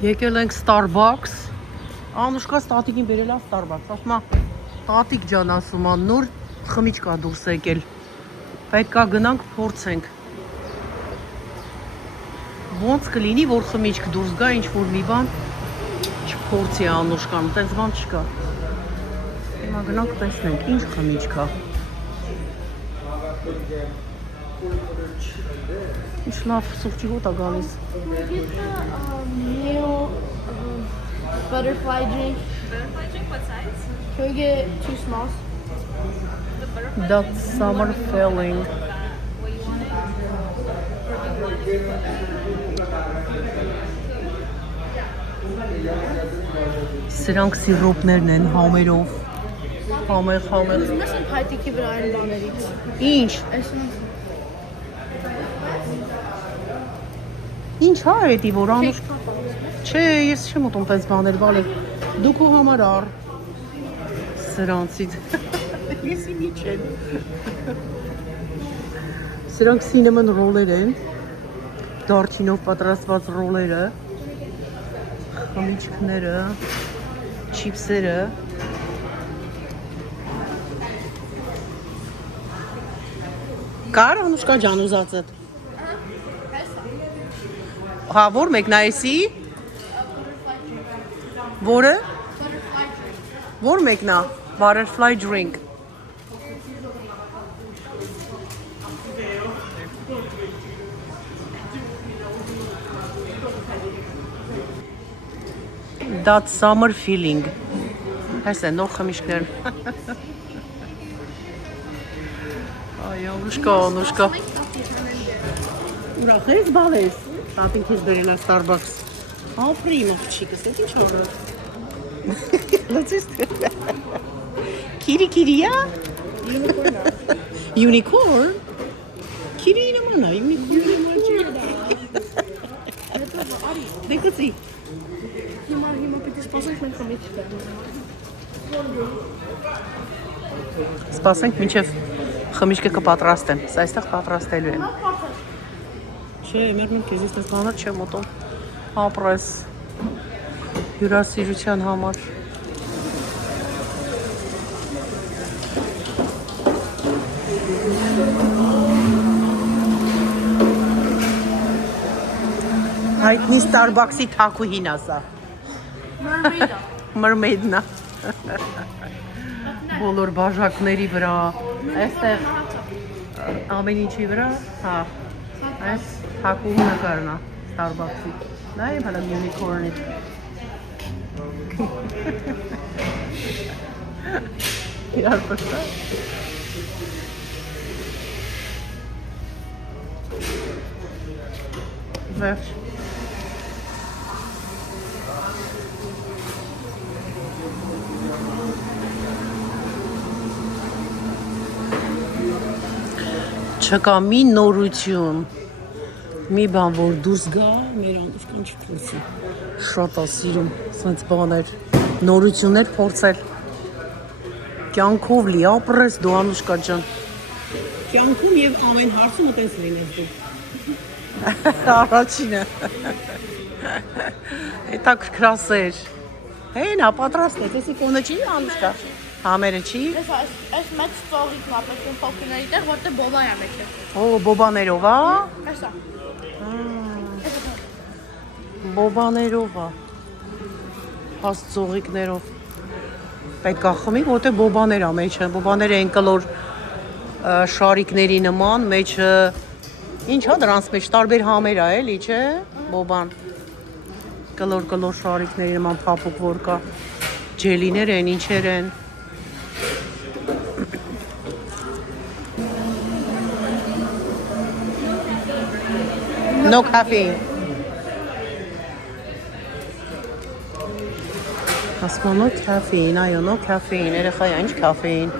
Եկել ենք Starbucks։ Անուշկա տատիկին բերել է Starbucks։ Ասում է, տատիկ ջան, ասում է, նոր խմիչք է դուրս եկել։ Պետք է գնանք փորձենք։ Ոնց կլինի, որ խմիչք դուրս գա, ինչ որ մի բան չփորձի Անուշկան, այդպես բան չկա։ Հիմա գնանք տեսնենք, ինչ խմիչք է։ Ինչ լավ սուրճի հոտ է գալիս։ Butterfly drink. Butterfly drink, what size? Can we get 2 smalls? The butterfly That summer feeling. what you wanted? Or do you want Սրանք սիրոպներն են համերով։ Համեղ։ Nasıl haytiki bir aynı baneriyiz? Ինչ։ Ինչ հա էդի որ Անուշ։ Չէ, ես չեմ ուտում պես բաներ, բալի։ Դու քո համար առ։ Սրանցից։ Ես ինչ եմ։ Սրանք cinnamon roll-եր են։ Դարչինով պատրաստված ռոլերը։ Խմիչքները, չիփսերը։ Կար Անուշկա ջան ուզածդ։ Հա, որ մեկն է էսի։ Որը։ Որ մեկն է։ Butterfly drink։ That summer feeling։ Հես է նոր խմիչքներ։ Այ Անուշկա։ Ուրախ ես բալես։ Տատին քեզ բերել է Starbucks։ Ապրի իմ աղջիկս, այդ ինչ որ։ Լացես։ Քիրիա։ Unicorn։ Քիրի նման է, unicorn նման չէ։ Դեկացի։ Հիմա պիտի սպասենք մենք խմիչքը։ Սպասենք մինչև խմիչքը կպատրաստեն։ Սա այստեղ պատրաստելու են։ Չէ, մերնում քեզ էս բաներ չեմ ուտում։ Ապրես հյուրասիրության համար։ Հայտնի Starbucks-ի թակուհին ասա։ Mermaid-ն է։ Բոլոր բաժակների վրա, այստեղ ամեն ինչի վրա, հա, այս թակուհի նկարն է Starbucks-ի։ Նայ հələ unicorn-ի։ Իրար պստա։ Վերջ։ Չկա մի նորություն, մի բան, որ դուրս գա, մեր Անուշկան չփորձի։ Շատ է սիրում, սենց բաներ, նորություններ փորձել։ Կյանքով լի, ապրես դու Անուշկա ջան։ Կյանքում եւ ամեն հարցում այդպես լինես դու։ Առաջինը։ Էտա քրքրասեր։ Հենա պատրաստ է, տեսի կոնը չի Անուշկա։ Համերը չի։ Այս մեծ ծողիկն ապետում փոքրների տեղ, որտեղ բոբա է մեջը։ Օ, բոբաներով, հա։ Այսա։ Բոբաներով, հա։ Հաստ ծողիկներով։ Պետք է խմի, որտեղ բոբաներ է մեջը։ Բոբաները են կլոր շարիկների նման, մեջը ինչ է դրանց մեջ տարբեր համեր է, էլի, չէ՞։ Բոբան։ Կլոր շարիկների նման փափուկ որ կա։ Ջելիներ են, ինչեր են։ No caffeine. Ասում no caffeine, այո, no caffeine, երեխայ, ինչ caffeine։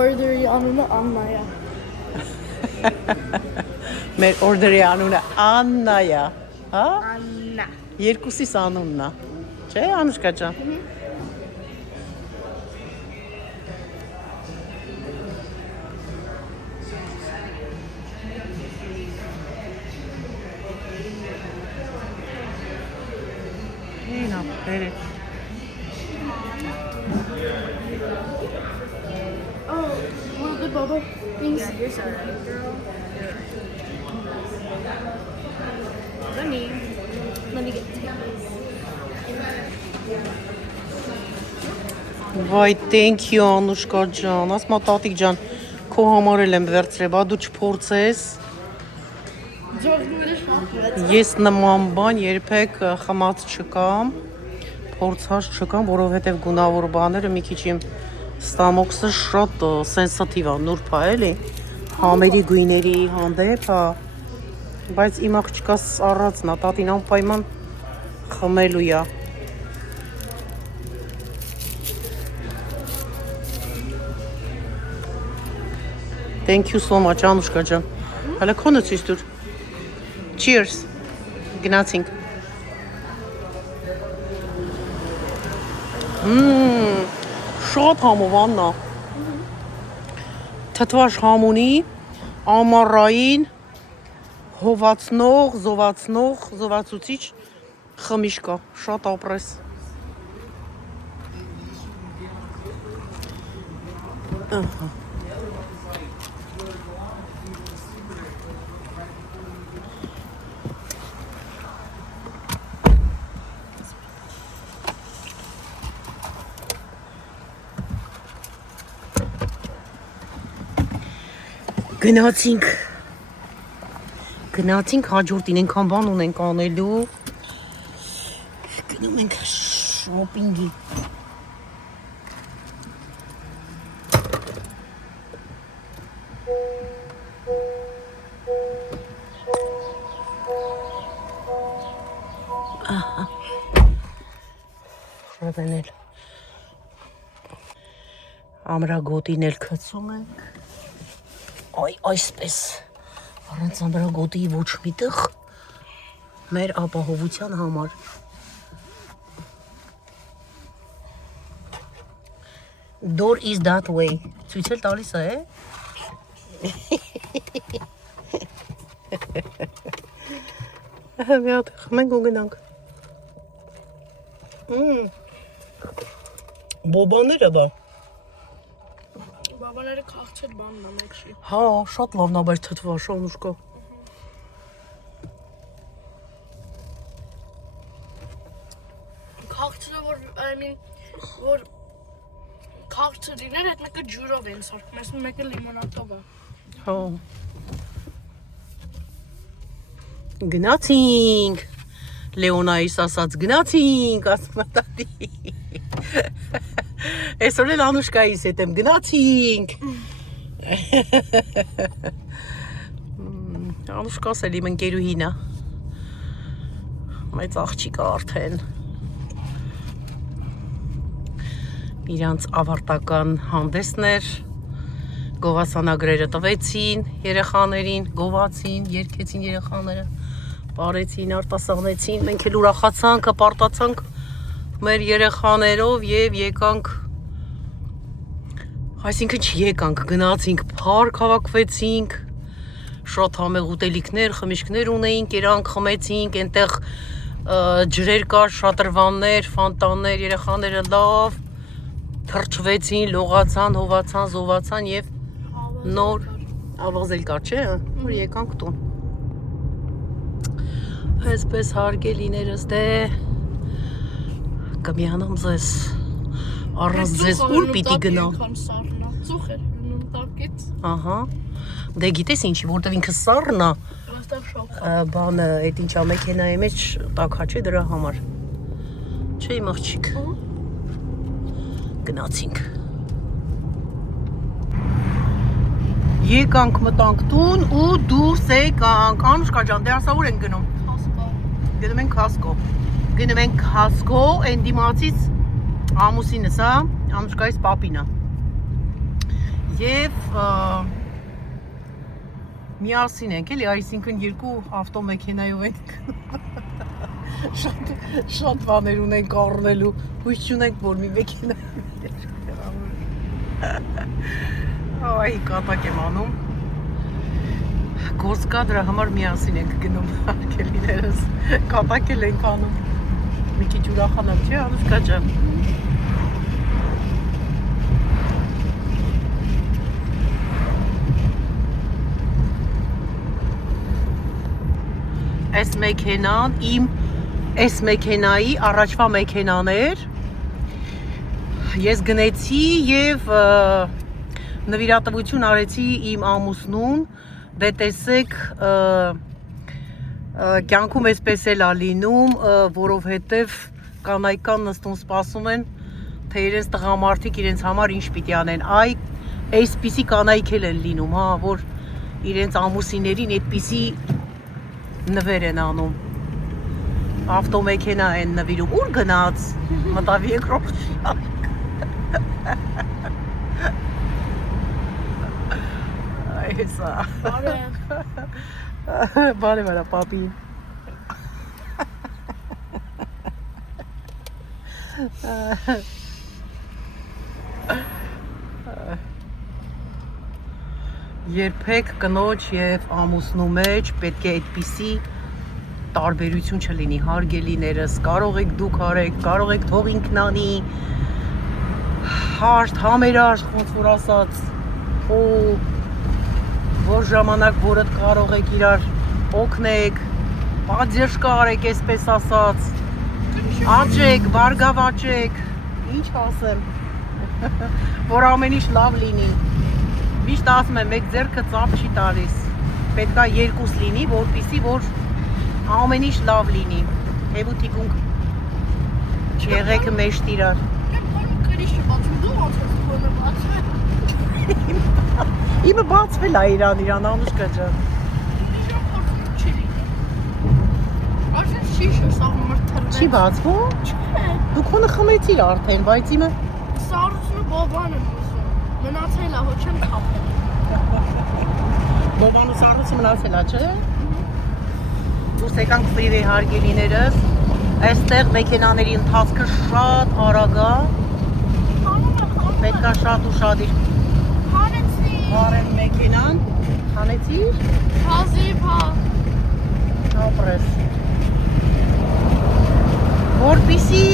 Order-ի անունը Աննա է։ Մեր օրդերի անունը Աննա է, հա։ Աննա։ Երկուսիս անունն է, չէ, Անուշկա ջան։ Բերե։ Oh, well, the bubble. Please. You're so right, girl. Let me get this. Վայ, thank you Անուշկա ջան, ասմա տատիկ ջան, քո համար էլ եմ վերցրել, բա դու չփորձես։ Ես նման բան երբեք խմած չկամ, փորձած չկամ, որովհետև գունավոր բաները մի քիչ իմ ստամոքսը շատ սենսիտիվ է, նուրբ է, էլի, համերի գույների հանդեպ, բայց իմ աղջկաս առածն է, տատին անպայման խմելու է։ Thank you so much, Անուշկա ջան։ Հələ քոնը ցույց տուր։ Cheers։ Գնացինք։ Շատ համով Աննա։ Թթվաշ համունի, ամառային, հովացնող, զովացուցիչ խմիչք կա, շատ ապրես։ Ահա։ Գնացինք հաջորդին ենքան բան ունենք անելու, գնում ենք շոպինգի, շրվենել, ամրագոտին էլ կծում ենք, այ այսպես, առանց ամրագոտի ոչ միտեղ մեր ապահովության համար։ Door is that way։ Ցույց էլ տալիս է, Մի հատ խմենք ու գնանք։ Բոբաները բա։ Բաբաները քաղցր բանն է մեջի։ Հա, շատ լավն է, բայց թթվաշ Անուշկա։ Քաղցրը որ քաղցր լիներ, այդ մեկը ջուրով են սարքում, այս մեկը լիմոնադով է։ Հա։ Գնացինք։ Լեոնայիս ասած գնացինք, ասում է տատի։ Այսօր էլ Անուշկայիս հետ եմ գնացինք։ Անուշկաս էլ իմ ընկերուհին է։ Մեծ աղջիկը արդեն։ Իրանց ավարտական հանդեսն էր, գովասանագրերը տվեցին երեխաներին, գովացին, երգեցին երեխաները, պարեցին, արտասանեցին, մենք էլ ուրախացանք, հպարտացանք մեր երեխաներով և եկանք, այսինքն չեկանք, գնացինք, փառք հավաքվեցինք, շատ համեղ ուտելիքներ, խմիչքներ ունեինք, երանք խմեցինք, այնտեղ ջրեր կար, շատրվաններ, ֆանտաններ, երեխաները լավ թրջվեցին, լողացան, հովացան, զովացան և նոր ավազել կար, չէ, որ եկանք տուն։ Այսպես հարգելիներս դե կմիանամ ձեզ, առանց ձեզ ուր պիտի գնամ։ Ծուխ էր հնում տակից։ Ահա, դե գիտես ինչի, որտև ինքը սառն է, բանը, այդ ինչա մեքենայի մեջ տակա չէ դրա համար, չէ իմ աղջիկ։ Գնացինք։ Եկանք մտանք տուն ու դուրս եկանք, Անուշկա ջան, դե ասա ուր ենք գնում։ Գնում ենք Costco։ Գնում ենք Costco, այն դիմացից ամուսինս, հա, Անուշկայիս պապինը։ Եվ միասին ենք, էլի, այսինքն երկու ավտոմեքենայով ենք շատ բաներ ունենք առնելու, հույս չունենք, որ մի մեքենա այ կատակ եմ անում, գործ կա դրա համար միասին ենք գնում, հարգելիներս, կատակ էլ ենք անում, Մի քիչ ուրախանամ, չէ՞, Անուշկա ջան։ Այս մեքենան այս մեքենայի առաջվա մեքենան էր։ Ես գնեցի եւ նվիրատվություն արեցի իմ ամուսնուն, դե տեսեք կյանքում էսպես էլ ա լինում, որովհետեւ կանայքան նստուն սպասում են, թե իրենց տղամարդիկ իրենց համար ինչ պիտի անեն։ Այ այսպիսի կանայք էլ են լինում, հա, որ իրենց ամուսիներին այդպիսի նվեր են անում։ Ավտոմեքենա են նվիրում։ Ուր գնաց։ Մտավ երկրորդ շարք։ Այսա։ Բարև արա պապի։ Երբեք կնոջ եւ ամուսնու մեջ պետք է այդպիսի տարբերություն չլինի, հարգելիներս, կարող եք դուք արեք, կարող եք թող ինքն անի, հարթ, համերաշ, ոնց որ ասած, որ ժամանակ որդ կարող եք իրար օգնեք, պատժեշկա արեք, այսպես ասած, աճեք, բարգավաճեք, ինչ ասեմ, որ ամեն ինչ լավ լինի։ Միշտ ասում եմ, մեկ ձեռքը ծափ չի տալիս, պետքա երկուս լինի, որպեսզի որ ամեն ինչ լավ լինի, և ու թիկունք չեղեք մեջտ իրար։ Իմը բացվել է իրան, Անուշկա ջան։ Չի բացվում։ Դու քոնը խմեցիր արդեն, բայց իմը Սառուցն ու բոբան եմ ուզում, մնացել է, հո չեմ կապել։ Բոբան ու սառուցը մնացել է, չէ՞։ Դուրս եկանք ֆրիվեյ հարգելիներս, այստեղ մեքենաների ընթացքը շատ արագ է, պետք է շատ ու շատ իր հարեն մեքենան, հանեցիր։ Հազիվ հա։ Ապրես։ Որպիսի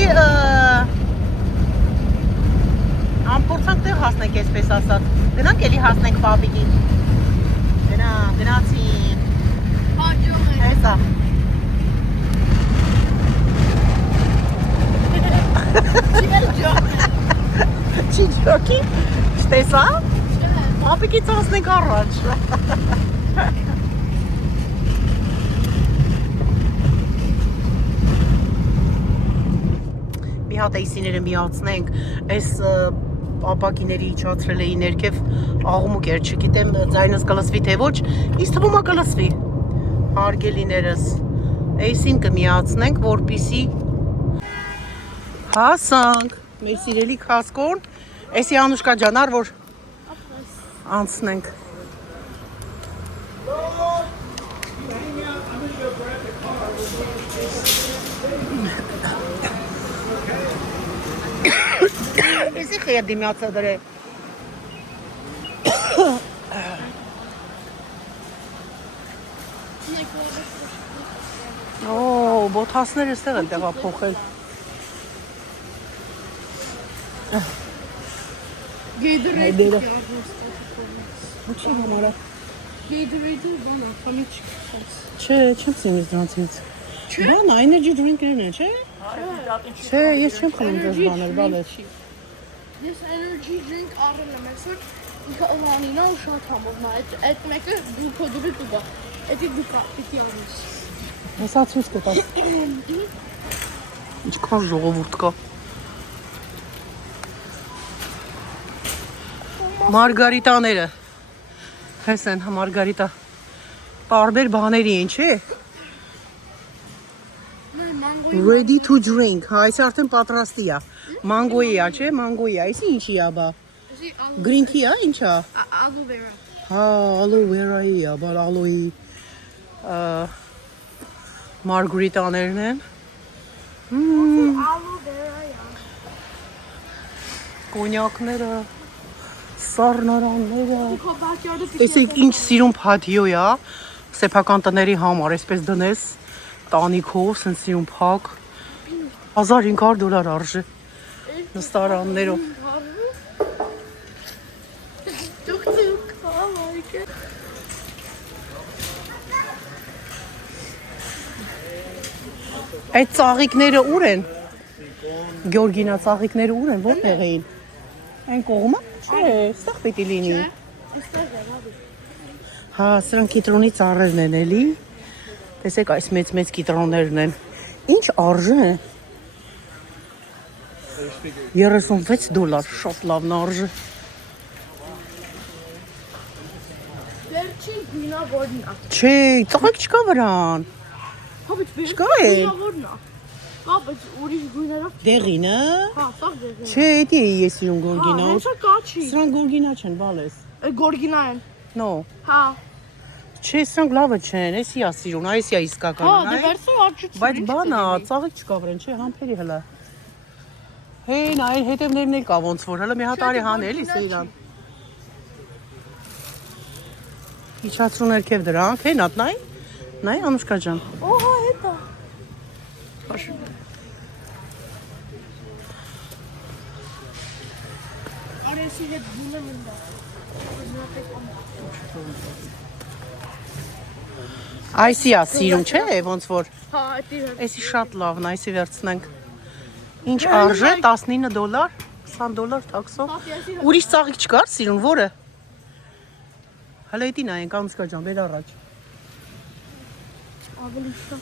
ամպորցանք տեղ հասնենք այսպես ասած, գնանք էլի հասնենք պապիկին, գնացին, Հաջող է։ հեսա, չի ջոքի, չտեսա, պապիկից հասնենք առաջ, մի հատ էյսիները միացնենք, այս ապակիների իջացրել էի ներքև աղմուկ էր, չգիտեմ ձայնս կլսվի թե ոչ, ինձ թվում է կլսվի, հարգելիներս, էյսին կմիացնենք, որպիսի հասանք, մեր սիրելի քասկոն, էսի Անուշկա ջանար, որ անցնենք։ Էսի խեյա դիմյացա դրե։ Բոթասներ էստեղ են տեղափոխել։ Գեյդրեյդը։ Ինչի համարա։ Գեյդրեյդը բանա, խմիչ կխած։ Չէ, չեմ սինից դրանցից։ Բան, energy drink-երն է, չէ։ Չէ, ես չեմ խմում դες բաներ, բալետ։ Ես energy drink առել եմ այսօր, ինքը օլանին ու շատ համոզնա, այդ մեկը գլուկոզը տուգա, էդի դուկա, պիտի անես։ Հեսա ցույց կտաս։ Ինչքան ժողովուրդ կա։ Մարգարիտաները։ Հես են, մարգարիտա։ Տարբեր բաների են, չէ։ Ready to drink, հա, այսի արդեն պատրաստի է։ Մանգոյի է, չէ, մանգոյի է, այսի ինչի է, բա։ Գրինքի է, ինչ է։ Aloe vera։ Հա, aloe vera-ի է, բալ aloe-ի մարգարիտաներն են։ Aloe vera-յա։ Կոնյակները, սառնարանները։ Քո բակյարդը Տեսեք ինչ սիրուն փաթիո է, սեփական տների համար, այսպես դնես տանիքով, սենց սիրուն փակ։ $1500 արժե նստարաններով։ Tuk-tuk, I like it. Այդ ծաղիկները ուր են։ Գյորգինա ծաղիկները ուր են, որտեղ էին։ Այն կողմը։ Չէ, այստեղ պիտի լինի։ Հա, սրանք կիտրոնի ծառերն են էլի։ Տեսեք, այս մեծ կիտրոններն են։ Ինչ արժե է։ $36, շատ լավն արժե։ Վերջին գույնավորն է։ Չէ, ծաղիկ չկա վրան։ Հա, բայց Չկա է։ գույնավորն է։ Կա, բայց ուրիշ գույներով։ Դեղինը։ Հա, սա դեղին։ Չէ, դա է ես իրուն Հա, գորգինա։ հեսա կաչի։ Սրանք գորգինա չեն, բալես։ Գորգինա են։ No։ Հա։ Չէ, սրանք լավը չեն, էսի է սիրուն, այսի է իսկականը, Հա, դե վերցրու արջուց։ Բայց բանա, ծաղիկ չկա վրան, չէ, համբերի հլա։ Հեն, այլ հետևներն էլ կա ոնց որ, հլա մի հատ արի հան էլի սիրան։ Իջացրու ներքև դրանք, հեն ատ նայ, նայ Անուշկա ջան։ Օհա, հետա։ Արեսի հետ գունը մնդա։ Այսի է սիրուն, չէ, ոնց որ, Հա, այդի հետ։ էսի շատ լավն, այսի վերցնենք։ Ինչ արժե, $19, $20 տաքսով։ Ուրիշ ծաղիկ չկար սիրուն, որը։ Հələ էդի նայենք Անուշկա ջան, բեր առաջ։ Ավելի շա։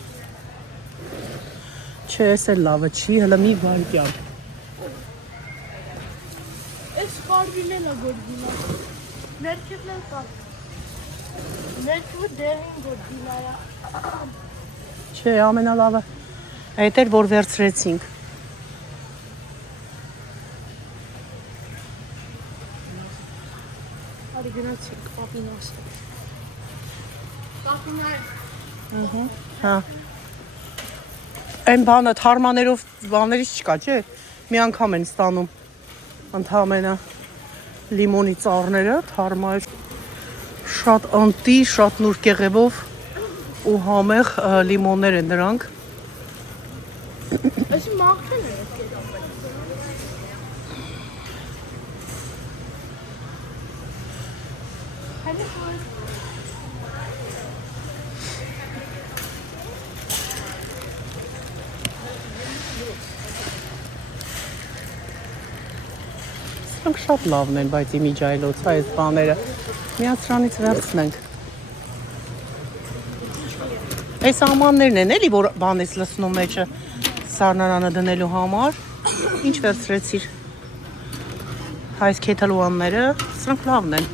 Չէ, էս էլ լավը չի, հələ մի վարկյալ։ Էս կարվին էլ է գորգինա։ Ներքևն էլ կար։ Ներքևը դեղին գորգինա է։ Չէ, ամենալավը։ Այդ էր որ վերցրեցինք։ Արի գնացինք պապին ասել։ Պապին այ։ Հա։ Այն բանը թարմաներով բաներից չկա, չէ։ Մի անգամ են ստանում։ Ընդհանրապես լիմոնի ծառները թարմայր շատ անտի, շատ նուրբ կեղևով ու համեղ լիմոններ են դրանք։ Էսի մաղթեն է եկել։ Հələ որ Սրանք շատ լավն են, բայց իմիջայլոց այս բաները։ Միած սրանից վերցնենք։ Այս ամաններն են էլի, որ բան ես լցնում մեջը սառնարանը դնելու համար։ Ինչ վերցրեցիր։ Այս քեթալուանները, սրանք լավն են։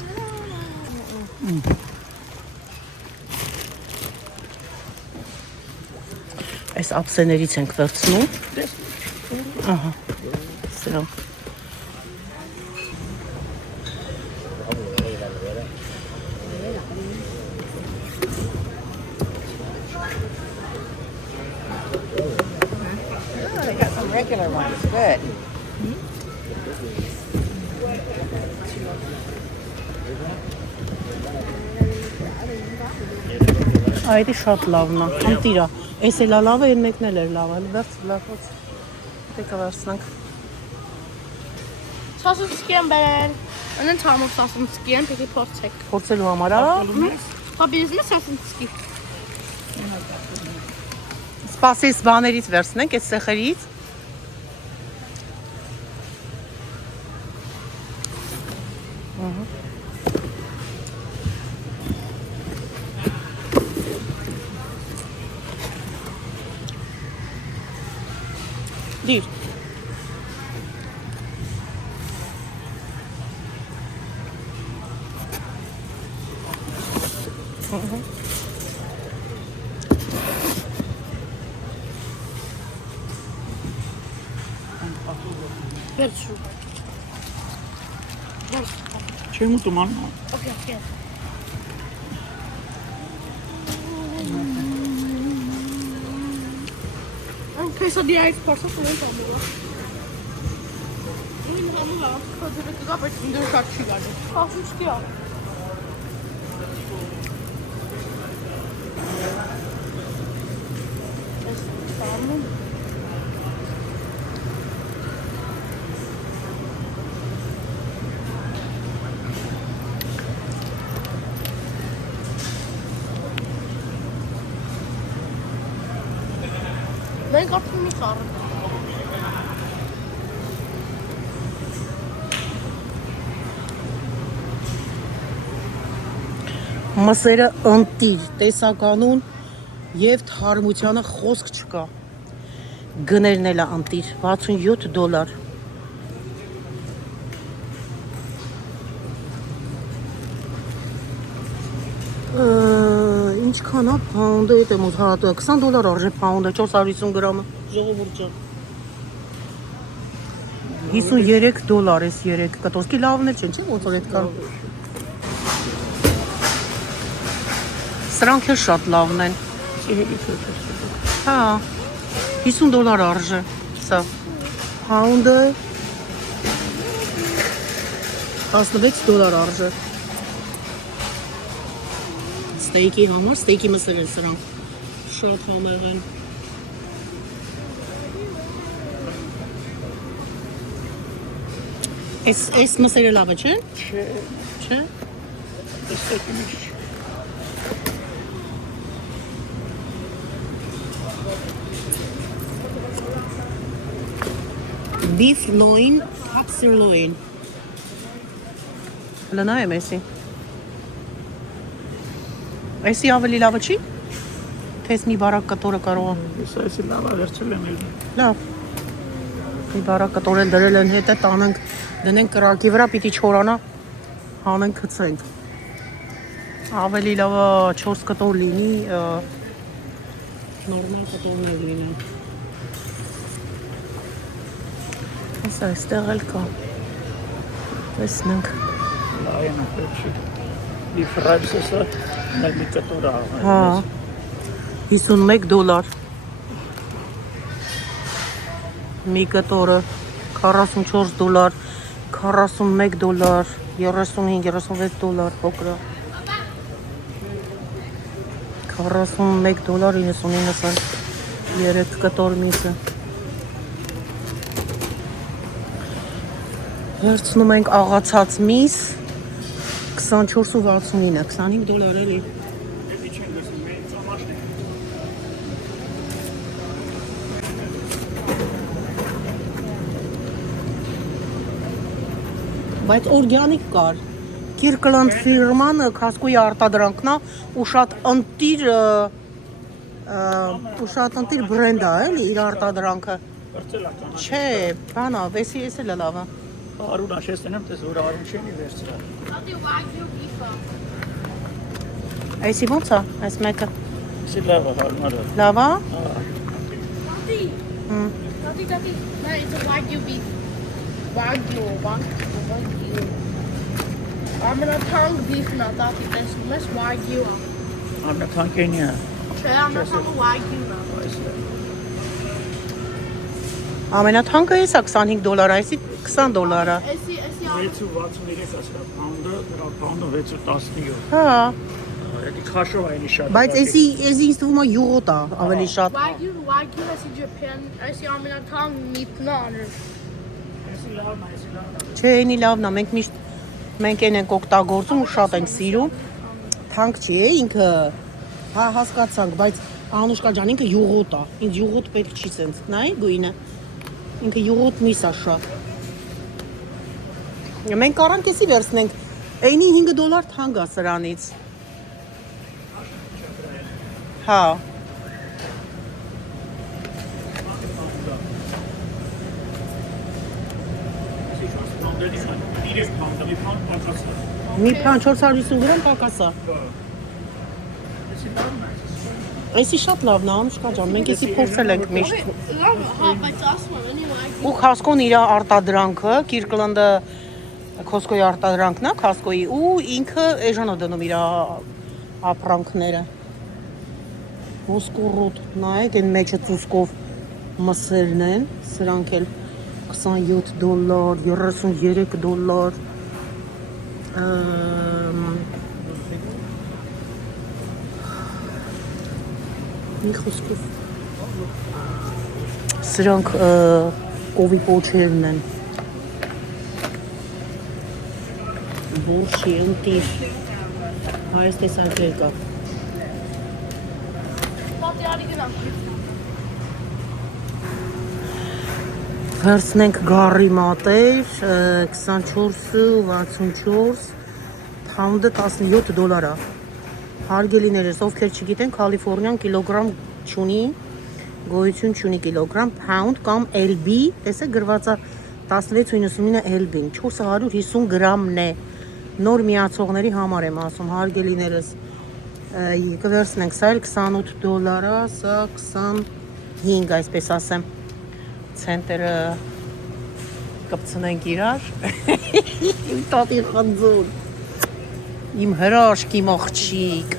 Այս ափսեներից ենք վերցնում։ Ահա։ Սրանք։ Regular ones, good. Այդի շատ լավն է, անտիրա։ Էս էլ լավ է, մեկն էլ էր լավ, այլ վերց լավոց։ Դեկա վերցնենք։ Սասունցկի են բերել։ Անեն թամով սասունցկի են, պիտի փորձեք։ Փորձելու համար, ա։ Պապիզն է սասունցկի։ Սպասես բաներից վերցնենք, այս սեխերից։ Դիր։ Վերցրու։ Չեմ ուտում ան։ Okay, okay. Quesadilla porsa falan tamam. Benim hamur var. Kötülük kapı içinde şart çıkardı. Kalsın çıkıyor. Մենք արդեն մի խառը։ Մսերը ընտիր, տեսականուն եւ թարմությանը խոսք չկա։ Գներն էլ ընտիր, $67։ Ինչքան է փաունդը, այդ եմ ուզհատը, $20 արժե փաունդը, 450 գրամը, ժողովուրդ ջան։ $53 էս 3 կտոսկի լավն էլ չեն, չէ՞ ոնց որ այդ կար։ Սրանք էլ շատ լավն են։ Հա, $50 արժե, սա։ Փաունդը $16 արժե։ Ստեյքի համար, ստեյքի մսեր են սրանք, շատ համեղ են։ Այս մսերը լավը չեն։ Չէ։ Beef loin, hot sirloin։ Հələ նայեմ էսի։ Այսի ավելի լավը չի։ Թես մի բարակ կտորը կարող է։ Այսի լավ վերցել եմ էլ։ Լավ։ Մի բարակ կտոր են դրել են հետը տանենք, դնենք կրակի վրա, պիտի չորանա, հանենք գցենք։ Ավելի լավը 4 կտոր լինի, նորմալ կտորներ լինեն։ Այս այստեղ էլ կա։ Տեսնենք։ Լայնը պետք է։ Մի ֆրանսեսը մի կտոր է։ Հա։ $51։ Մի կտորը $44, $41, $35-36 փոքրը։ $41.99 cent 3 կտոր միսը։ Վերցնում ենք աղացած միս 24.69, $25 էլի։ Բայց օրգանիկ կար։ Kirkland ֆիրման Costco-ի արտադրանքն է ու շատ ընտիր բրենդ է, էլի իր արտադրանքը։ Չէ, բանա, վեսի էս էլ լավ է։ Արուն աշեսն եմ, տես որ արուն չենի վերցրել։ Տատի wagyu beef-ը։ Այսի ո՞նց է, այս մեկը։ Իսի լավ է, հարմար է։ Լավ է։ Տատի։ Տատի։ No, it's a wagyu beef. Wagyu. Ամենաթանկ beef-ն է, տատի, տեսնում ես wagyu է։ Ամենաթանկենի է։ Չէ, ամենաթանկը wagyu-ն է։ Ամենաթանկը էս է $25, այսի $20 է։ Էսի 6.63 ասրա պաունդը, դրա պաունդը 6.17։ Հա, Էդի քաշով է ինի շատ։ բայց էսի ինձ թվում է յուղոտ է ավելի շատ։ wagyu էսի Japan, էսի ամենաթանկ meat-ն է։ Էսի լավն է, էսի լավն է։ Չէ, ինի լավն է, մենք են ենք օգտագործում ու շատ ենք սիրում։ Թանկ չի է ինքը, հա հասկացանք, բայց Անուշկա ջան, ինքը յուղոտ է, ինձ յուղոտ պետք չի սենց, նայ գույնը, ինքը յուղոտ միս է շատ։ Մենք կարանք էսի վերցնենք, այնի $5 թանկ է սրանից։ Հա։ Մի բան 450 գրամ պակաս է։ Այսի շատ լավն է, Անուշկա ջան, մենք էսի փորձել ենք միշտ։ Լավ, հա, բայց ասում եմ, էնի wagyu։ Ու Costco-ն իր արտադրանքը, Kirkland-ը Costco-ի արտադրանքն է, Costco-ի, ու ինքը էժան է դնում իր ապրանքները։ Ոսկորոտ, նայեք, այն մեջը ծուսկով մսերն են, սրանք էլ $27, $33։ Մի խոսքով սրանք կովի պոչերն են, բորշի, ընտիր, հայս տեսակեր կա։ Տատի արի գնանք։ Վերցնենք գարի մատեր 24.64 pound-ը $17 Հարգելիներս, ովքեր չգիտեն, Կալիֆոռնիան կիլոգրամ չունի, գոյություն չունի կիլոգրամ, pound կամ LB, տեսեք գրված է 16.99 LB-ն, 450 գրամն է, նոր միացողների համար եմ ասում, հարգելիներս, կվերցնենք, սա էլ $28, սա 25, այսպես ասեմ, ցենտերը կպցնենք իրար, իմ տատի խնձոր, իմ հրաշք, իմ աղջիկ,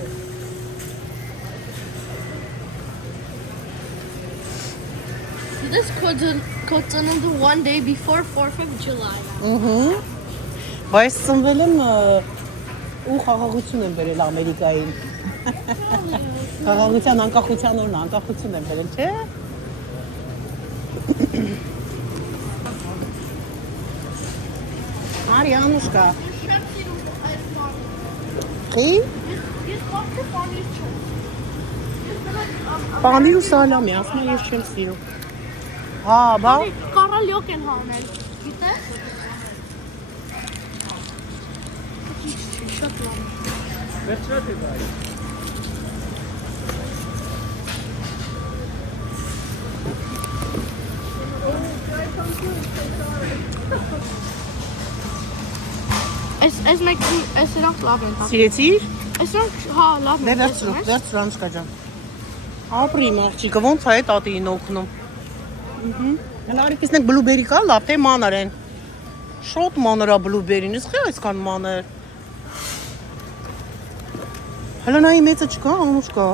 This could on the one day before 4th of July. Բայց ծնվել եմ ու խաղաղություն եմ բերել Ամերիկային, խաղաղության անկախության օրն անկախություն եմ բերել, չէ? Արի, Անուշկա, խի, պանիր ու սալամի, ասում է ես չեմ սիրում, հա, բա, Կարալյոկ են հանել, գիտես? Շատ լավ։ Վերջրատ է դա։ Այս մեկ սրանք լավ են։ սիրեցիր, Այսրանք, հա, լավ դե են։ վերցրու, Անուշկա ջան, ապրի իմ աղջիկը, ոնց է տատիին օգնում, հələ արիպիսնեք բլուբերի կա, լավ, թե մանր են, շոտ մանր է բլուբերին, իսկ այսքան մանր, հələ նայի մեծը չկա, Անուշկա,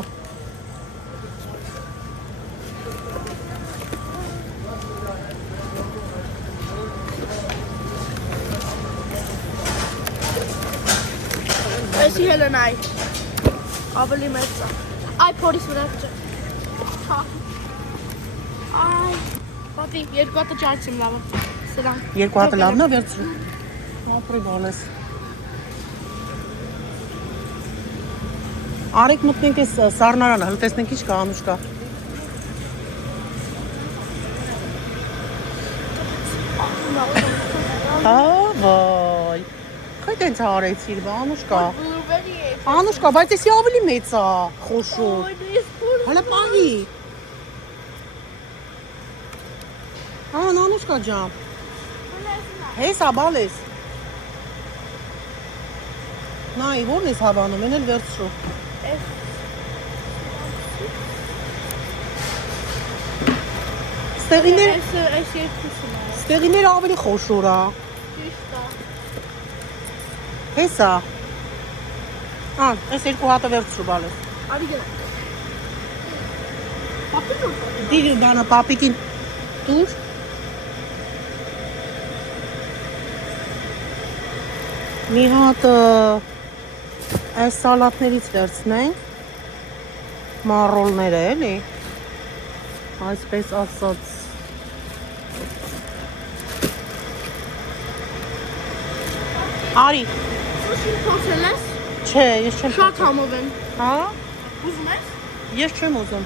Այսի հելնայ, ավելի մեծ է, այ փորիս վրա ճը, այ, պատի, երկու հատը ճարցիմ լավը, սրանք, երկու հատը լավն է վերցրու, ապրի բալես, արեք մտնենք այս սառնարանը, հլը տեսնենք ինչ կա, Անուշկա, հա, վայ, քայտ ենց հարեցիր, բա, Անուշկա, բլուբերի է, Անուշկա, բայց եսի ավելի մեծ է, խոշոր, հələ պահի, Ան, Անուշկա ջան, հեսա բալես, նայի, որն ես հավանում, են էլ վերցրու, ստեղիները ավելի խոշոր է, հեսա, ան, ես երկու հատը վերցրու բալես, արի գնանք, պապին ու դիր բանը պապիկին տուր, մի հատ այս սալատներից վերցնենք, մարոլները էլի, այսպես ասած, արի, Սուշին փորձել ես, չէ, ես չեմ շատ համով են, հա, ուզում ես, ես չեմ ուզում,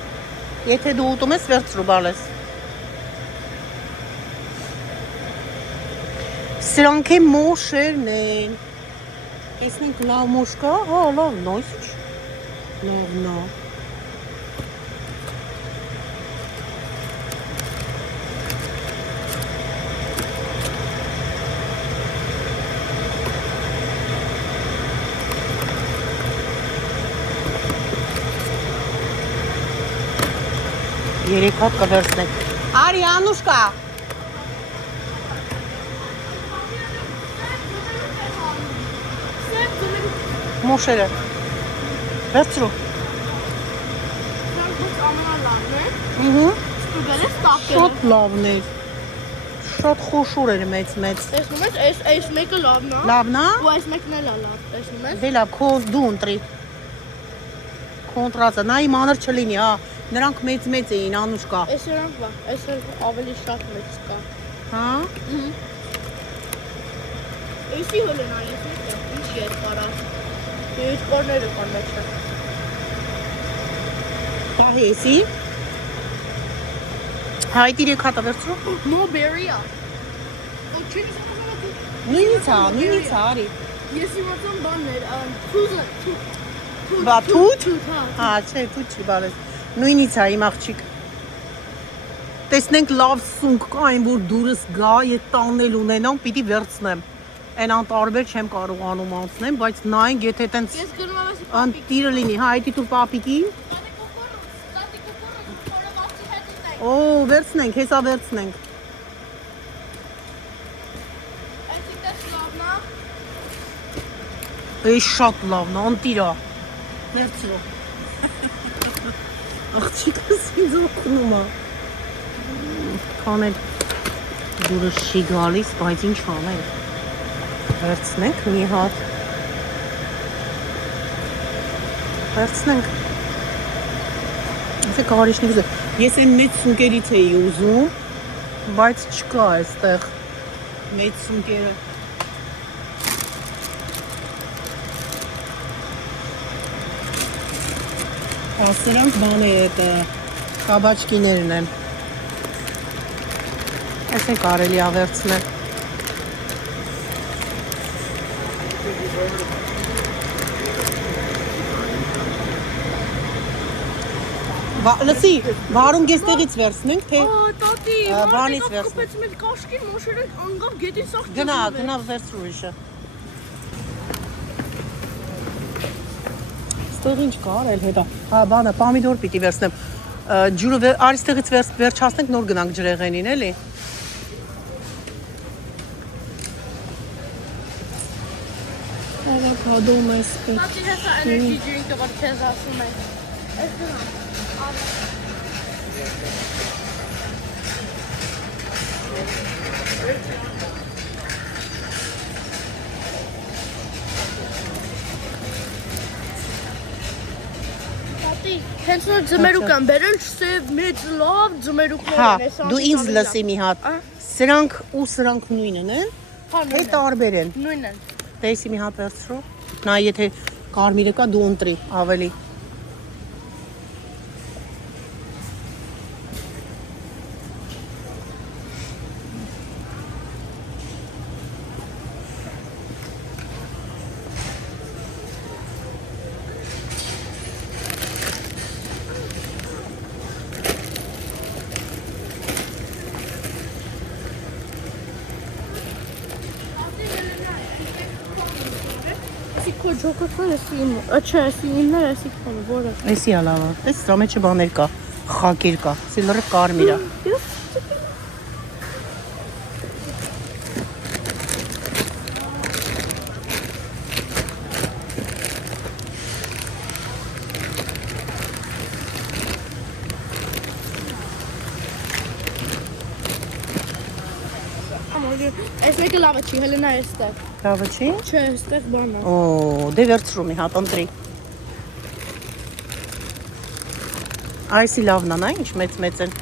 եթե դու ուտում ես վերցրու բալես, սրանք է մոշերն են, տեսնենք լավ մոշ կա, հա, լավ, նոյս, լավ, նա, երեք հատ կվերցնենք, արի, Անուշկա, մոշերը, վերցրու, սրանք ոչ ամենալավն է, ստուգել ես տապել շատ լավն էր, շատ խոշոր էր մեծ, տեսնում ես, այս մեկը լավն է, լավն է, ու այս մեկն էլ է լավ, տեսնում ես, դե լավ, դու ընտրի, կոնտրածը, նայի մանր չլինի, հա, նրանք մեծ էին, Անուշկա, այս սրանք բա, այս ավելի շատ մեծ կա, հա, այսի հոլենա, այս մեկը, ինչ երկարա, երկարները կան մեջը, պահի եսի, Հայտի 3 հատ վերցրու։ Mulberry-ա։ Ու չի Նույնից արի։ Ես իմացան բաններ, թուզը, Բա թութ։ հա։ Հա, չէ, թութ չի բարես։ Նույնից է իմ աղջիկ։ Տեսնենք լավ սունկ կա, այն որ դուրս գա, եթե տանել ունենամ, պիտի վերցնեմ։ Այն անտարբեր չեմ կարողանում անցնեմ, բայց նայենք, եթե տենց Ես գնում եմ ասի անտիրը լինի, հա, այդի դու պապիկի։ Օ, վերցնենք, հեսա վերցնենք։ Էй շատ լավն է, անտիրա։ Վերցրու։ Աղջիկս ինձ օգնում է։ Քանել դուրս չի գալիս, բայց ինչ անել։ Վերցնենք մի հատ։ Վերցնենք։ Ասե կարիշնի ուզը։ Ես այն մեծ սունկերից էի ուզում, բայց չկա այստեղ մեծ սունկերը։ Սրանք բաներ կաբաչկիներն են։ Այս է կարելի ավերցնել։ Լսի, վարում գեստեղից վերցնենք, թե Տատի, բանից մարդիկ վերցնենք։ կպեց մեր կաշկին, մոշերը անգամ գետի սաղ Գնա վերցրու իշը։ Ստեղ ինչ կա արել հետա։ Հա, բանը, պամիդոր պիտի վերցնեմ։ Ջուրը արիստեղից վերջացնենք, նոր գնանք ջրեղենին, էլի։ Ավոկադոն էս պետք։ Տատի հեսա էներգի ջրինքը, որ քեզ ասում է։ Ես գնամ։ Տատի, հենց նոր ձմերուկ եմ բերել, սև մեծ լավ ձմերուկներ Հա, են, այս դու ինձ լսի մի հատ։ Սրանք ու սրանք նույնն են, թե տարբեր են։ Նույնն են։ Տեսի մի հատ վերցրու։ Նա եթե կարմիրը կա, դու ընտրի ավելի։ Էսի քո ջոկոտները սիմ, չէ, սիմներ էսի քոնը, որը։ Էսի ալավա։ Տես սրա մեջը բաներ կա, խակեր կա։ Սի լրիվ կարմիր է։ Այս մեկը լավը չի, հələ նա էստեղ։ Լավը չի։ Չէ, էստեղ բան է։ Օ, դե վերցրու մի հատ ընտրի։ Այսի լավն է, նա ինչ մեծ են։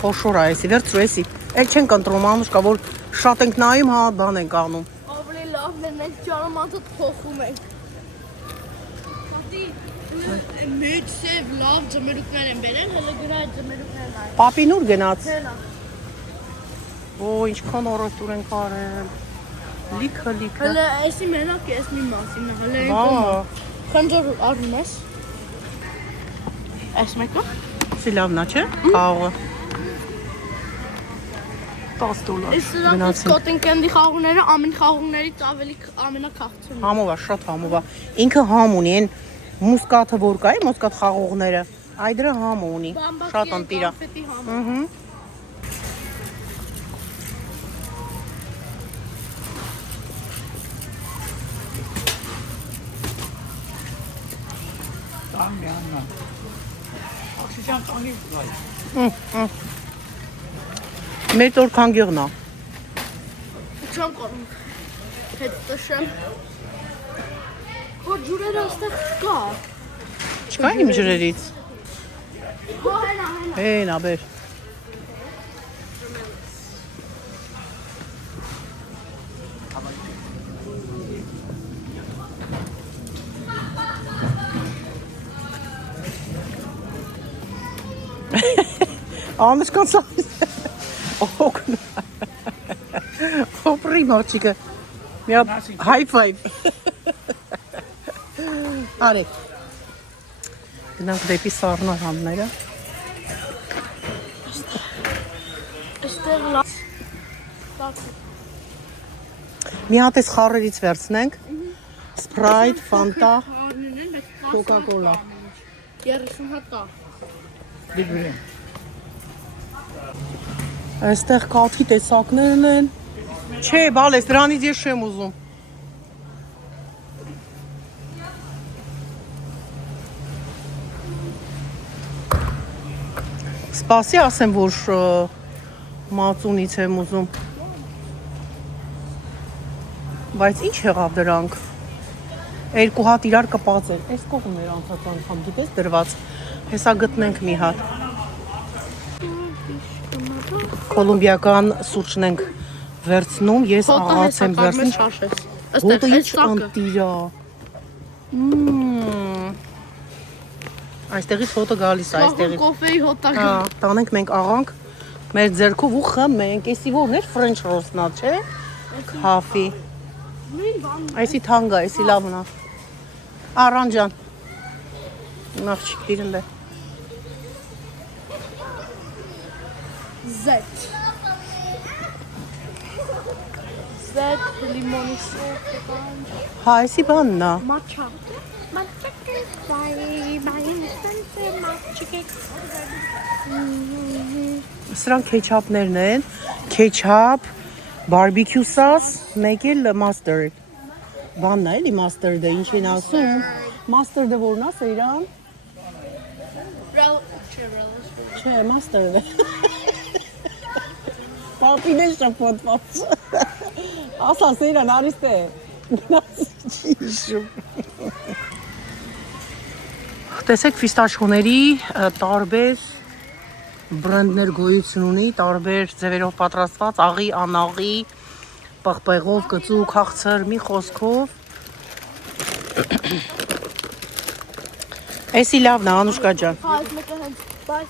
Խոշոր է այսի, վերցրու էսի։ Էլ չենք ընտրում, անուշկա, որ շատ ենք նայում, հա, բան ենք անում։ Ավելի լավն է, մենք ճարամանցը փոխում ենք։ Հատի, մեծ սև լավ ձմերուկներ են բերել, հələ գրա այդ ձմերուկներն այ։ Պապին ուր գնաց։ Չենա։ Օ, ինչքան օրոտուր ենք արել։ Լիքը։ Հələ այսի մենակ է, այս մի մասին է, հələ Բա, խնջոր առնում ես։ Այս մեկը։ սի լավն է, չէ։ Խաղը։ $10 Այս սրանք կոտին կենդի խաղողները ամեն խաղողներից ավելի ամենակաղցունն է։ Համով է, շատ համով է։ Ինքը համ ունի, այն մուսկաթը որ կա, մուսկաթ խաղողները, այ դրա համ ունի։ Շատ ընտիր է։ Ահա։ Տանյանը։ Ախշիջան տանի գայ։ Մեր տոր քանգեղն է։ Չեմ կարող հետ տշեմ։ Հո ջուրերը այստեղ չկա։ Չկա իմ ջրերից։ Հո հենա։ Հեն, աբեր։ Anders kan het zo. Օգն։ Օպրի մոչիկը։ Մի հատ high five։ Արեք։ Գնանք դեպի Սառնարանները։ Այստեղ լավ։ Մի հատ էս խառերից վերցնենք։ Sprite, Fanta, Coca-Cola։ 30 հատա։ Դիգրի։ Այստեղ կաթի տեսակներն են։ Չէ, բալես, դրանից ես չեմ ուզում։ Սպասի ասեմ, որ մածունից եմ ուզում։ Բայց ինչ եղավ դրանք։ Երկու հատ իրար կպած են։ Այս կողմն էր անցած անգամ, գիտես, դրված։ Հեսա գտնենք մի հատ։ Կոլումբիական սուրճն ենք վերցնում, ես աղաց եմ վերցնում։ Հոտը ինչ անտիրա։ Այստեղից հոտը գալիս է, այստեղից։ Կոֆեի հոտակը։ Հա, տանենք մենք աղանք մեր ձեռքով ու խմենք։ Էսի ո՞րն էր French roast-նա, չէ՞։ Քաֆի։ Այսի թանգա, այսի լավն է։ Արանջան։ Նախչիկ դիրն է։ Zet, limoni սոս, Հա, այսի բանն է։ matcha։ Սրանք քեչափներն են։ Քեչափ, բարբիքյու սոս, մեկ էլ mustard։ Բանն է, էլի mustard-ը, ինչ են ասում։ Mustard-ը որն է, Սեյրան։ Չէ, mustard-ը։ Պապին է շփոթված։ Ասա, Սեյրան, արիստե։ Չի հիշում։ Տեսեք, ֆիստաշկոների տարբեր բրենդներ գոյություն ունի, տարբեր ձևերով պատրաստված, աղի, անաղի, պղպեղով, կծու, քաղցր, մի խոսքով։ Էսի լավն է, Անուշկա ջան։ Այս մեկը հենց, բայց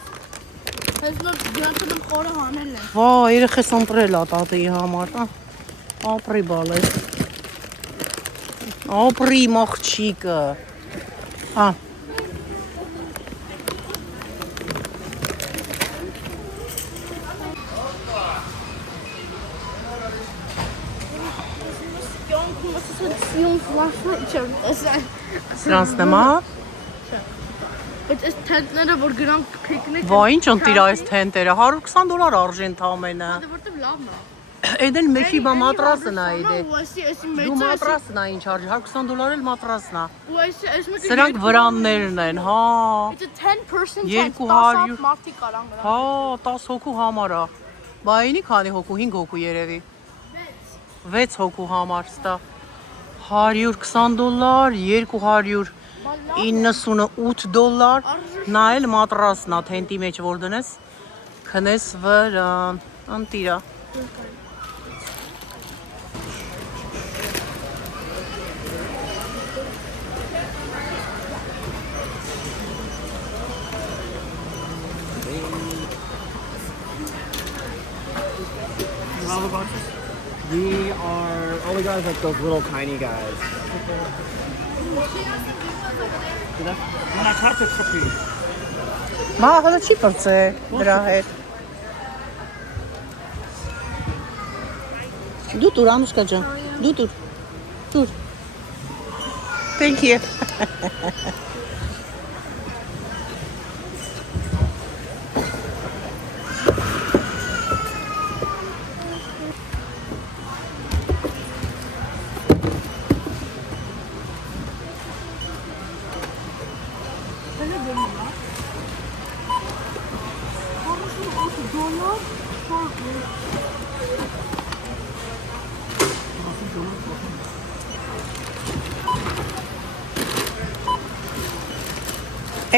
հենց նոր գրանցում խորը հանել են։ Վա, երեխես ընտրել ա տատեի համար, ապրի բալես։ Ապրի մոխչիկը։ Հա։ Սրանց նմա։ Բայց այս թենտները, որ գրանք պիկնիկ Վա, ինչ ընտիր այս թենտերը, $120 արժենտ ամենը։ որտեվ լավն է։ Էդեն մեքի բա մատրասն է էդե։ Ու այսի Դու մեծը, մատրասն է ինչ արժի, $120 էլ մատրասն է։ ու այս մեկը Սրանք վրաններն են, հա։ It's a 10% Երկու chance, 10 հարյուր- հատ մարդիկ կարան գրանք։ Հա, 10 հոգու համար է։ Բա այնի քանի հոգու, 5 հոգու երևի։ 6 հոգու համար ստա։ $120, $298, նա էլ մատրասն է, թենտի մեջ որ դնես, քնես վրան, անտիրա։ We are only guys like those little tiny guys. Նա քարտը խփի։ Մա հələ չի բրծե դրա հետ։ Դու տուր Անուշկա ջան, դու տուր։ Տուր։ Thank you.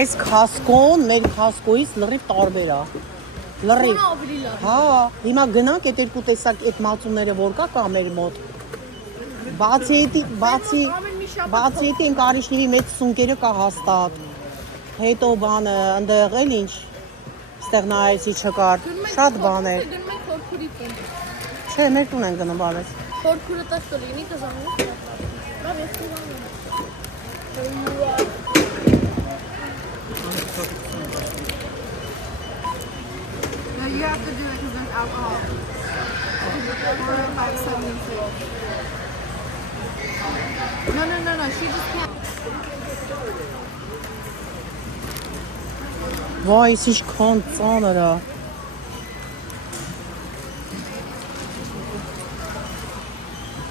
Այս քասկոն մեր քասկոից լրիվ տարբեր է։ Լրիվ։ Ավելի լավ։ Հա, հիմա գնանք այդ երկու տեսակ այդ մածունները որ կա մեր մոտ։ Բացի այդ են կարիշնիվի մեծ սունկերը կա հաստատ։ Հետո բանը ընդեղ էլ ինչ ստեղ նայեցի չկար։ Շատ բաներ։ Գնում ենք հոտ Չէ, մեր տուն են գնում բալես։ Խորքուրը տեղ կլինի կզանգի։ Լավ, ես կզանգեմ։ No, you have to do it because there's alcohol. Or $5.73. No. She just can't. Վայ, ինչքան ծանր է։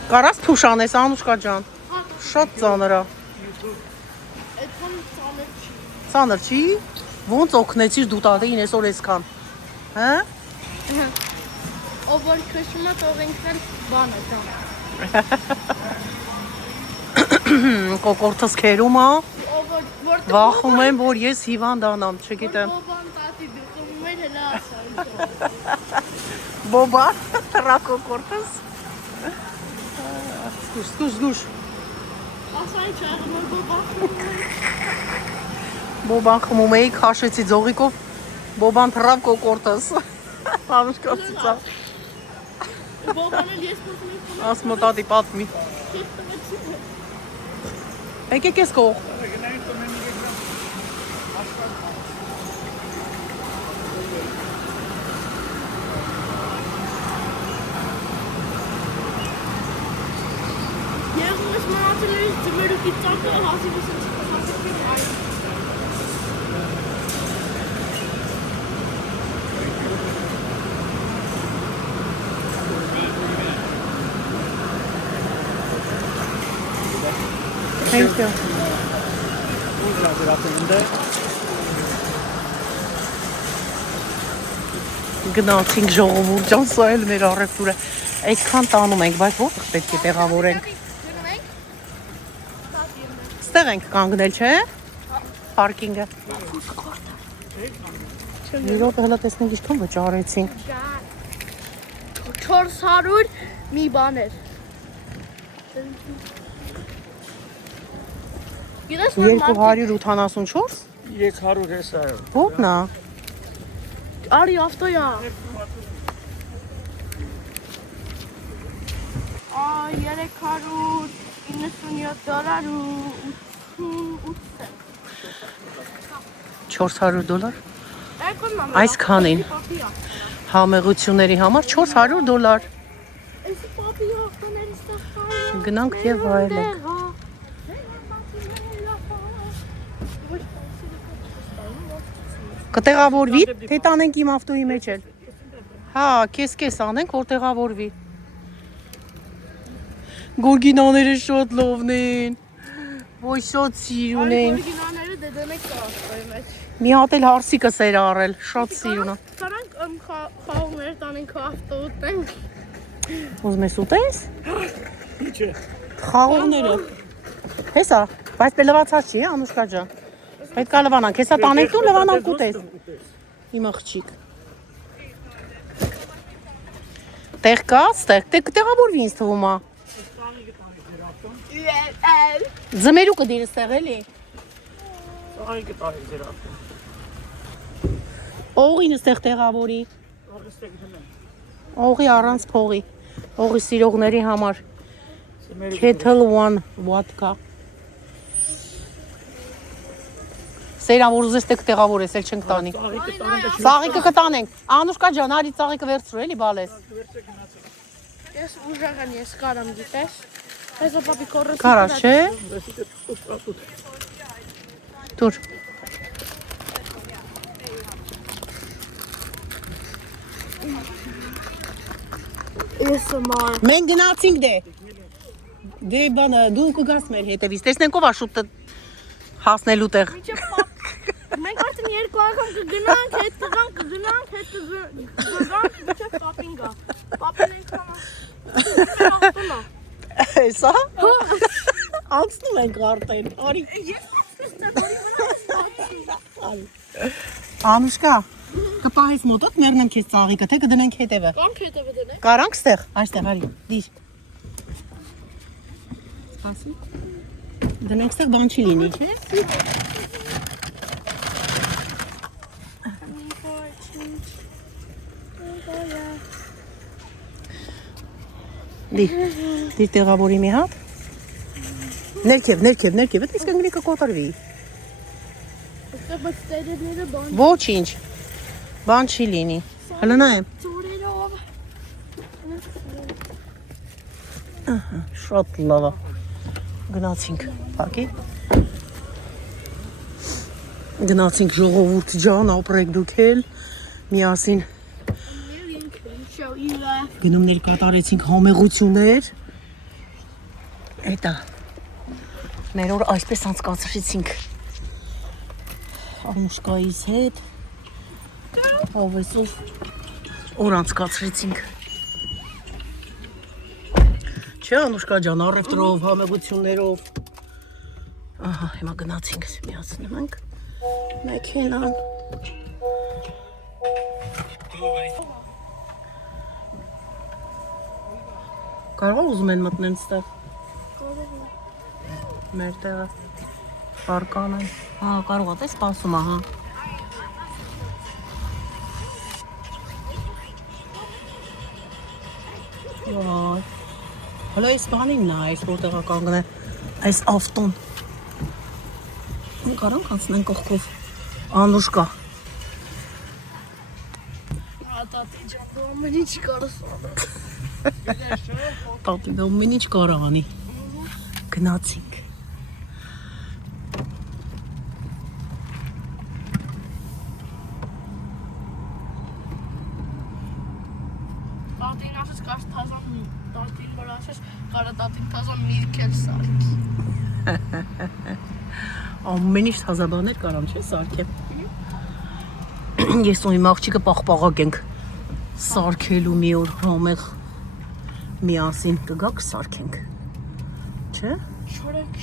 Կարաս թուշանես, Անուշկա ջան։ Շատ ծանր է։ Այդքան ծանր չի։ Ծանր չի։ Ոնց օգնեցիր դու տատեին այսօր այսքան։ Հա։ Ով որ քշում է, թող ինքն բան է դա։ Կոկորտս քերում է։ Ով որ Վախում եմ, որ ես հիվանդանամ, չգիտեմ։ Բոբան տատի դուխում էր հելա ասա։ Բոբա, ռակոկորտս։ Զգուշ։ Ասա ինչ աղում էր բոբան։ Բոբան խմում էի, քաշեցի ձողիկով, բոբան թռավ կոկորտս։ Անուշկա ծիծա։ Բոբան էլ ես խոսում եմ։ Ասմո տատի պատմի։ Եկեք ես կող։ Ես ես մնացել եմ ձմերուկի ծակը հասիվս հասիվի այ։ Thank you. Գնացինք ժողովուրդ ջան, սա էլ մեր առևտուրը։ Այդքան տանում ենք, բայց որտեղ պետք է տեղավորենք։ Ստեղ ենք կանգնել, չէ՞։ Պարկինգը։ Մի րոպե հլա տեսնենք ինչքան վճարեցինք։ 400 մի բան էր։ Գիտես որ 284։ 300 հեսա։ Ո՞րն է։ Արի ավտոյա։ Ա 397 դոլար ու 88 $400։ Եկոն Այսքանին։ Համեղությունների համար $400։ Էս պապի ավտոների ստախ։ Գնանք եւ այլենք։ Կտեղավորվի, թե տանենք իմ ավտոյի մեջ էլ։ Հա, կես անենք, որ տեղավորվի։ Գորգինաները շատ լավն են։ Ոյ շատ սիրուն են։ Օրիգինալները դե դեմեք ավտոյի մեջ։ Մի հատ էլ հարսիկս էր առել, շատ սիրուն է։ Տարանք խաղումներ տանենք ավտո ուտենք։ Ուզում ես ուտես։ Ինչ է։ Խաղողները։ Հեսա, բայց լվացած չի, Անուշկա ջան։ Պետք է լվանանք, հեսա տանենք ու լվանանք ուտես։ Իմ աղջիկ։ Տեղ կա, ստեղ, տեղավորվի ինձ թվում է։ Էլ Ձմերուկը դիրը ստեղ էլի։ Այ կտարի ձեր ավտո։ Օղին ստեղ տեղավորի։ Աղստեք դնեմ։ Օղի առանց փողի։ Օղի սիրողների համար։ Kettle One vodka։ Սերա որ ուզես տեղ տեղավորես, էլ չենք տանի։ Ծաղիկը կտանենք։ Անուշկա ջան, արի ծաղիկը վերցրու էլի բալես։ ես ուժական ես կարամ գիտես։ Հեսա պապի կորը։ Կարաս, չէ։ Դուր։ ASMR։ Մենք գնացինք դե։ Դե բանը դու կգաս մեր հետևից։ Տեսնենք ով է շուտ հասնելու տեղ։ Մենք արդեն երկու անգամ կգնանք, հետ կգանք, կգնանք, հետ կգանք, մինչև պապին գա։ Պապին ենք համա։ Հեսա։ Անցնում ենք արդեն։ Արի։ Ես ստեղ որի մնաց։ Անուշկա, կպահես մոտոտ, մեռնեմ քեզ ծաղիկը, թե կդնենք հետևը։ Կանք հետևը դնենք։ Կարանք ստեղ, այստեղ արի, դիր։ Սպասի։ Դնենք ստեղ բան չի լինի, չէ՞։ Դիր տեղավորի մի հատ։ Ներքև, այդպես կանգնի կկոտրվի։ Բայց տերերները բան Ոչինչ։ Բան չի լինի։ Հələ նայեմ։ ծորերով։ Շատ լավ է։ Գնացինք, փակի։ Գնացինք ժողովուրդ ջան, ապրեք դուք էլ։ Միասին Show you that. գնումներ կատարեցինք համեղություններ։ Էտա։ Մեր օր այսպես անցկացրեցինք։ Անուշկայիս հետ։ Ավեսով օր անցկացրեցինք։ Չէ, Անուշկա ջան, առևտրով, համեղություններով։ Ահա, հիմա գնացինք, միացնում ենք մեքենան։ Կարող ուզում են մտնեն ստեղ։ Մեր տեղը պարկան են։ Հա, կարող է, տես սպասում, ահա։ Վայ։ Հələ այս բանին նա, այս որտեղ է կանգնել, այս ավտոն։ Կարանք անցնեն կողքով։ Անուշկա։ Ատատի ջան, դու ամեն ինչ կարս անել։ Տատի դա ումեն ինչ կարող անի։ Գնացինք։ Տատին ասես կարս թազան տատին որ ասես կարա տատին թազան միրքել սարքի։ Ամեն ինչ թազաբաներ կարամ, չէ, սարքեմ։ Ես ու իմ աղջիկը պաղպաղակ ենք սարքելու մի օր համեղ միասին կգաք սարքենք։ Չէ։ Չորեք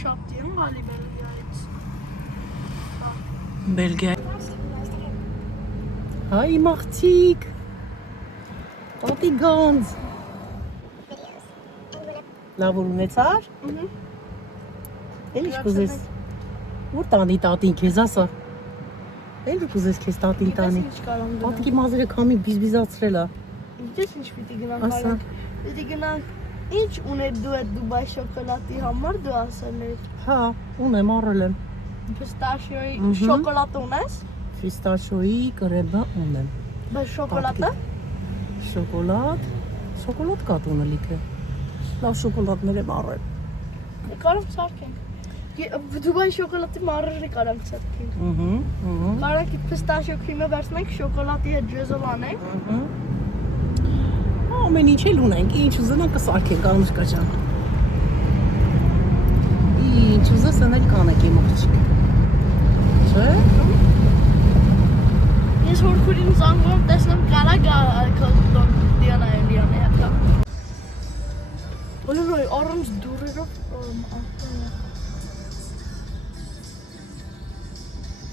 շապտի եմ գալի Բելգիայից։ Բելգիա։ Հայ մաղջիկ։ Տատի գանձ։ Լավ որ ունեցար։ Էլ ինչ կուզես։ Որ տանի տատին քեզ ասա։ Էլ կուզես քեզ տատին տանի։ Ինչ կարամ գնալ։ Պատկի մազերը քամի բիզբիզացրել է։ Ինչպես ինչ պիտի գնանք Ասա։ այլ։ Պիտի գնանք ինչ ուներ դու այդ Դուբայ շոկոլադի համար դու ասել ես։ Հա, ունեմ առել եմ։ Պիստաշիոյի շոկոլադ ունես։ Ֆիստաշոյի կրեմը ունեմ։ Բայց շոկոլադը Շոկոլադ կա տունը լիքը։ Լավ շոկոլադներ եմ առել։ կարամ սարքենք։ Դուբայ շոկոլադի մարրերը կարամ սարքենք։ Ահա։ Կարանք պիստաշիո քրիմը վերցնենք շոկոլադի հետ ջեզով անենք։ Ամեն ինչ էլ ունենք, ինչ ուզենա կսարքենք Անուշկա ջան։ Ինչ ուզես անել կանեք իմ աղջիկ։ Չէ։ Ես հորքուրին զանգում տեսնեմ կարա գալքոդոն Դիանայի հետա։ Ոլորոյ orange դուրերով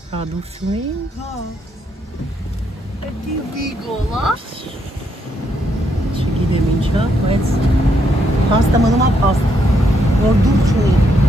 Հա դուրսունի։ Հա։ Էդի վիգոլա։ Չգիտեմ ինչա, բայց փաստը մնում է փաստ, որ դուր չունի։